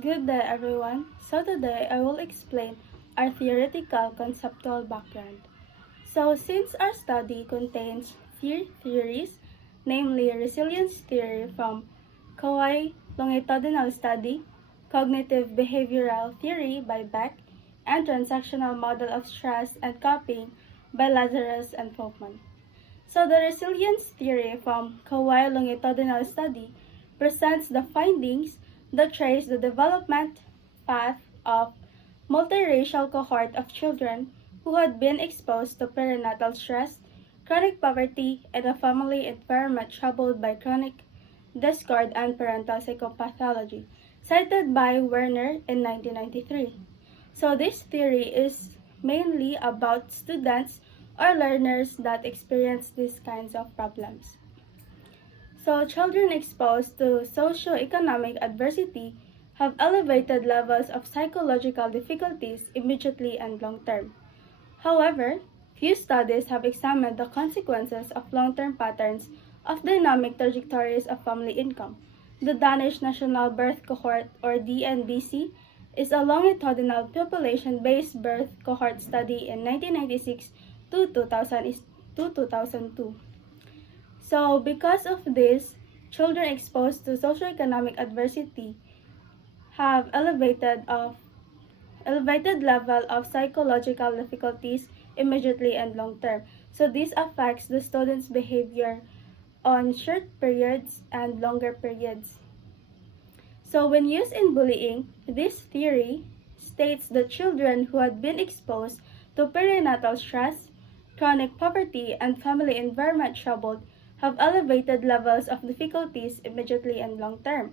Good day everyone. So today I will explain our theoretical conceptual background. So since our study contains three theories, namely resilience theory from Kawai longitudinal study, cognitive behavioral theory by Beck, and transactional model of stress and coping by Lazarus and Folkman. So the resilience theory from Kawai longitudinal study presents the findings that trace the development path of multiracial cohort of children who had been exposed to perinatal stress, chronic poverty, and a family environment troubled by chronic discord and parental psychopathology, cited by Werner in 1993. So this theory is mainly about students or learners that experience these kinds of problems. So children exposed to socio-economic adversity have elevated levels of psychological difficulties immediately and long term. However, few studies have examined the consequences of long-term patterns of dynamic trajectories of family income. The Danish National Birth Cohort, or DNBC, is a longitudinal population-based birth cohort study in 1996 to 2002. So, because of this, children exposed to socioeconomic adversity have elevated level of psychological difficulties immediately and long term. So this affects the student's behavior on short periods and longer periods. So when used in bullying, this theory states that children who had been exposed to perinatal stress, chronic poverty, and family environment troubled have elevated levels of difficulties immediately and long term.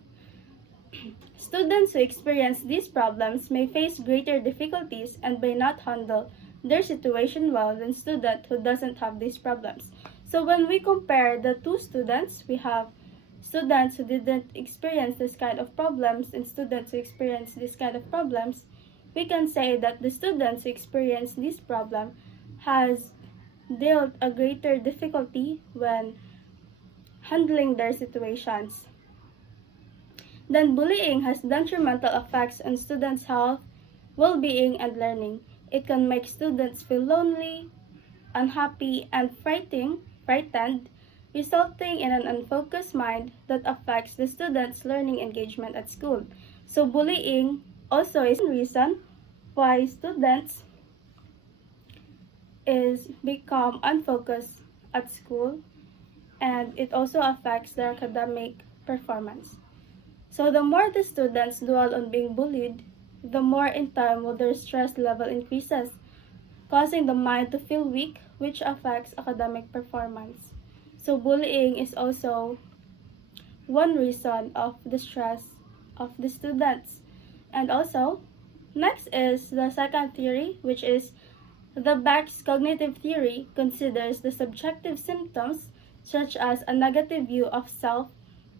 Students who experience these problems may face greater difficulties and may not handle their situation well than student who doesn't have these problems. So when we compare the two students, we have students who didn't experience this kind of problems and students who experience this kind of problems. We can say that the students who experience this problem has dealt a greater difficulty when handling their situations. Then bullying has detrimental effects on students' health, well-being, and learning. It can make students feel lonely, unhappy, and frightened, resulting in an unfocused mind that affects the student's learning engagement at school. So bullying also is one reason why students is become unfocused at school, and it also affects their academic performance. So the more the students dwell on being bullied, the more in time will their stress level increases, causing the mind to feel weak, which affects academic performance. So bullying is also one reason of the stress of the students. And also, next is the second theory, which is the Beck's cognitive theory considers the subjective symptoms such as a negative view of self,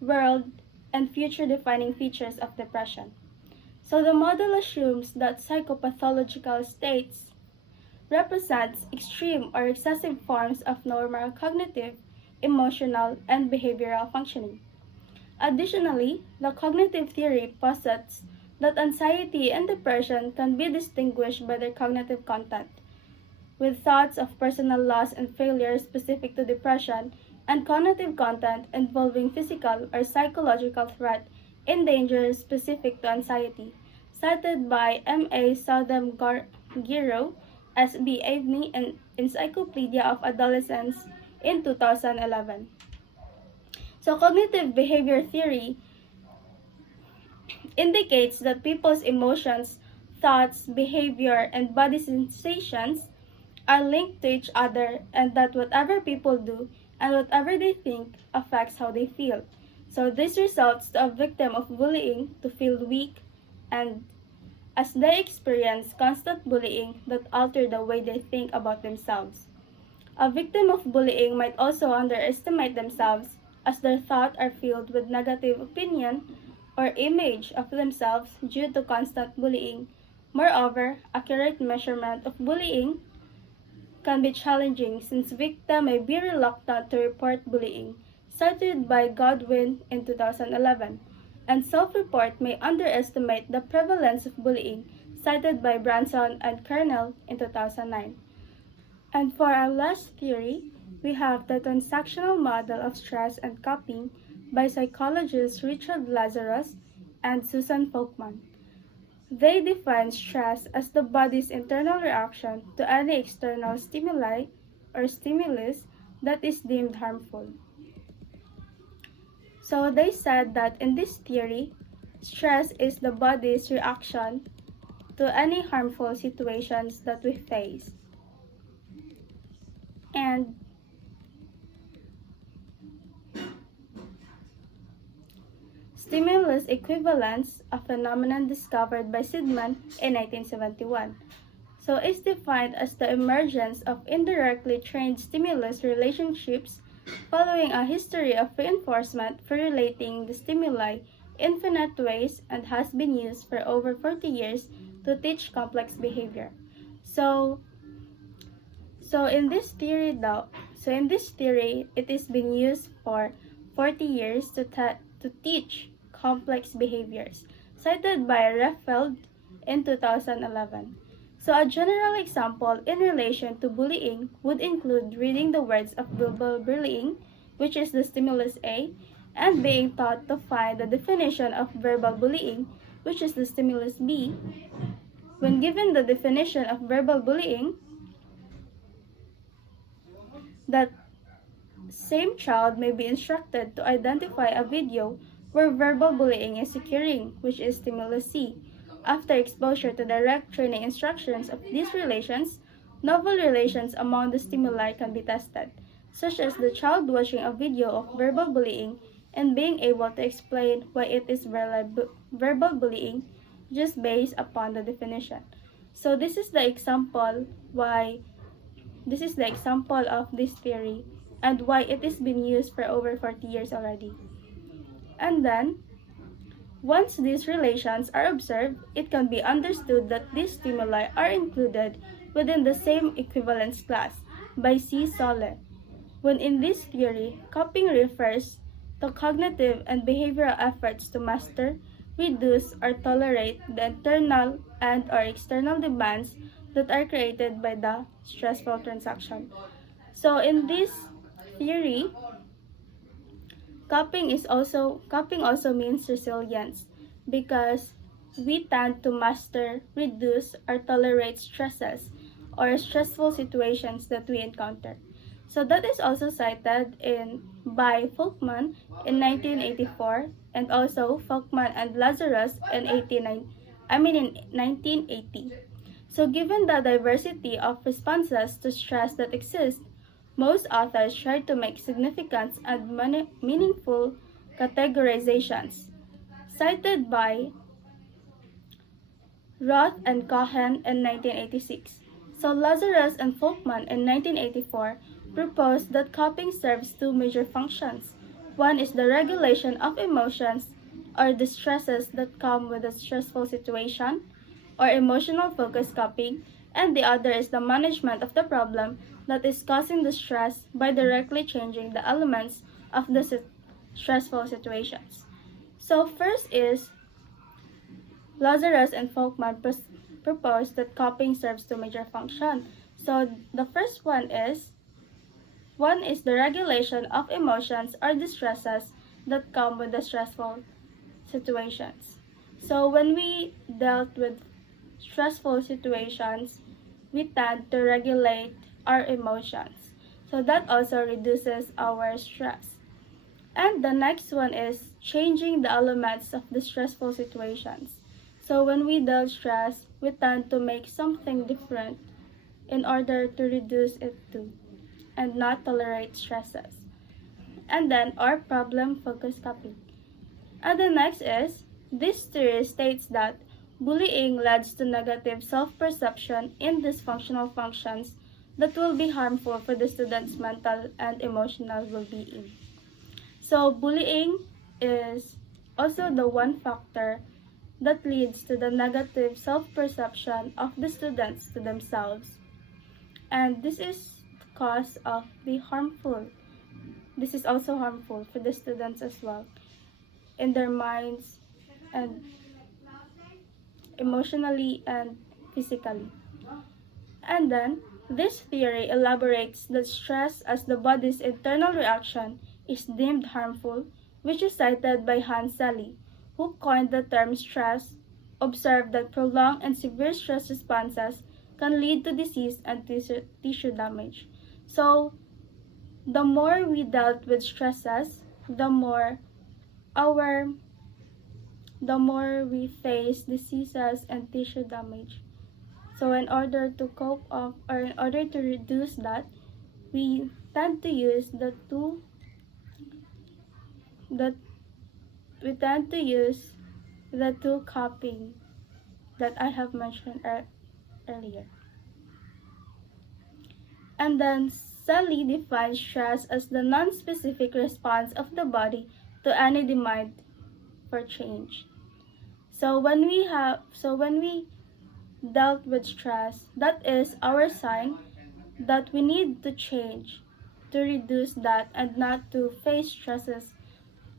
world, and future-defining features of depression. So the model assumes that psychopathological states represents extreme or excessive forms of normal cognitive, emotional, and behavioral functioning. Additionally, the cognitive theory posits that anxiety and depression can be distinguished by their cognitive content, with thoughts of personal loss and failure specific to depression, and cognitive content involving physical or psychological threat and danger specific to anxiety, cited by M.A. Southam Giro, S.B. Avni, and Encyclopedia of Adolescence in 2011. So cognitive behavior theory indicates that people's emotions, thoughts, behavior, and body sensations are linked to each other, and that whatever people do and whatever they think affects how they feel. So this results to a victim of bullying to feel weak, and as they experience constant bullying that alter the way they think about themselves. A victim of bullying might also underestimate themselves, as their thoughts are filled with negative opinion or image of themselves due to constant bullying. Moreover, accurate measurement of bullying can be challenging since victims may be reluctant to report bullying, cited by Godwin in 2011. and self-report may underestimate the prevalence of bullying, cited by Branson and Kernel in 2009. And for our last theory, we have the transactional model of stress and coping by psychologists Richard Lazarus and Susan Folkman. They define stress as the body's internal reaction to any external stimuli or stimulus that is deemed harmful. So they said that in this theory, stress is the body's reaction to any harmful situations that we face. And stimulus equivalence, a phenomenon discovered by Sidman in 1971. So is defined as the emergence of indirectly trained stimulus relationships following a history of reinforcement for relating the stimuli in finite ways and has been used for over 40 years to teach complex behavior. So in this theory, it is being used for 40 years to teach complex behaviors, cited by Refeld in 2011. So a general example in relation to bullying would include reading the words of verbal bullying, which is the stimulus A, and being taught to find the definition of verbal bullying, which is the stimulus B. When given the definition of verbal bullying, that same child may be instructed to identify a video where verbal bullying is occurring, which is stimulus C. After exposure to direct training instructions of these relations, novel relations among the stimuli can be tested, such as the child watching a video of verbal bullying and being able to explain why it is verbal bullying just based upon the definition. So this is the example of this theory and why it is being used for over 40 years already. And then, once these relations are observed, it can be understood that these stimuli are included within the same equivalence class by C. Solle. When in this theory, coping refers to cognitive and behavioral efforts to master, reduce, or tolerate the internal and or external demands that are created by the stressful transaction. So in this theory, coping also means resilience because we tend to master, reduce, or tolerate stresses or stressful situations that we encounter. So that is also cited by Folkman in 1984 and also Folkman and Lazarus in 1980. So given the diversity of responses to stress that exist, most authors try to make significant and meaningful categorizations, cited by Roth and Cohen in 1986. So Lazarus and Folkman in 1984 proposed that coping serves two major functions. One is the regulation of emotions or the stresses that come with a stressful situation, or emotional focus coping, and the other is the management of the problem that is causing the stress by directly changing the elements of the stressful situations. So first is Lazarus and Folkman proposed that coping serves two major functions. So the first one is the regulation of emotions or the stresses that come with the stressful situations. So when we dealt with stressful situations, we tend to regulate our emotions. So that also reduces our stress. And the next one is changing the elements of the stressful situations. So when we deal stress, we tend to make something different in order to reduce it too, and not tolerate stresses. And then our problem focus coping. And the next is, this theory states that bullying leads to negative self-perception in dysfunctional functions that will be harmful for the student's mental and emotional well-being. So bullying is also the one factor that leads to the negative self-perception of the students to themselves. And this is cause of the harmful. This is also harmful for the students as well. in their minds and emotionally and physically. And then, this theory elaborates that stress as the body's internal reaction is deemed harmful, which is cited by Hans Selye, who coined the term stress, observed that prolonged and severe stress responses can lead to disease and tissue damage. So, the more we dealt with stresses, our the more we face diseases and tissue damage. So in order to cope up or in order to reduce that, we tend to use the we tend to use the two coping that I have mentioned earlier. And then Selye defines stress as the non-specific response of the body to any demand for change. So when we dealt with stress, that is our sign that we need to change to reduce that and not to face stresses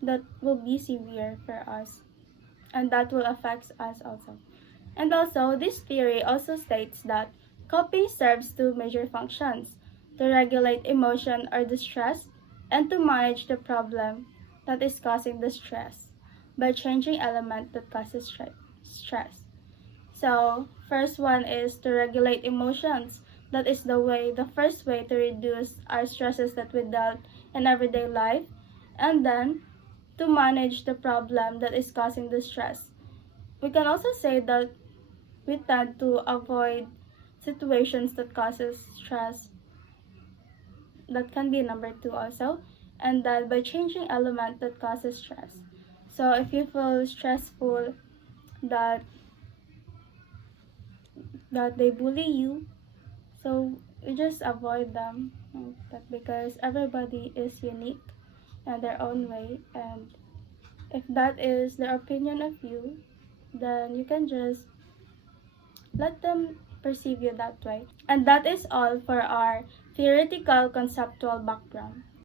that will be severe for us and that will affect us also. And also, this theory also states that coping serves two major functions: to regulate emotion or distress and to manage the problem that is causing the stress by changing element that causes stress. So, first one is to regulate emotions. That is the first way to reduce our stresses that we dealt in everyday life. And then, to manage the problem that is causing the stress. We can also say that we tend to avoid situations that causes stress. That can be number two also. And that by changing element that causes stress. So, if you feel stressful that they bully you, so you just avoid them, but because everybody is unique in their own way, and if that is their opinion of you, then you can just let them perceive you that way. And that is all for our theoretical conceptual background.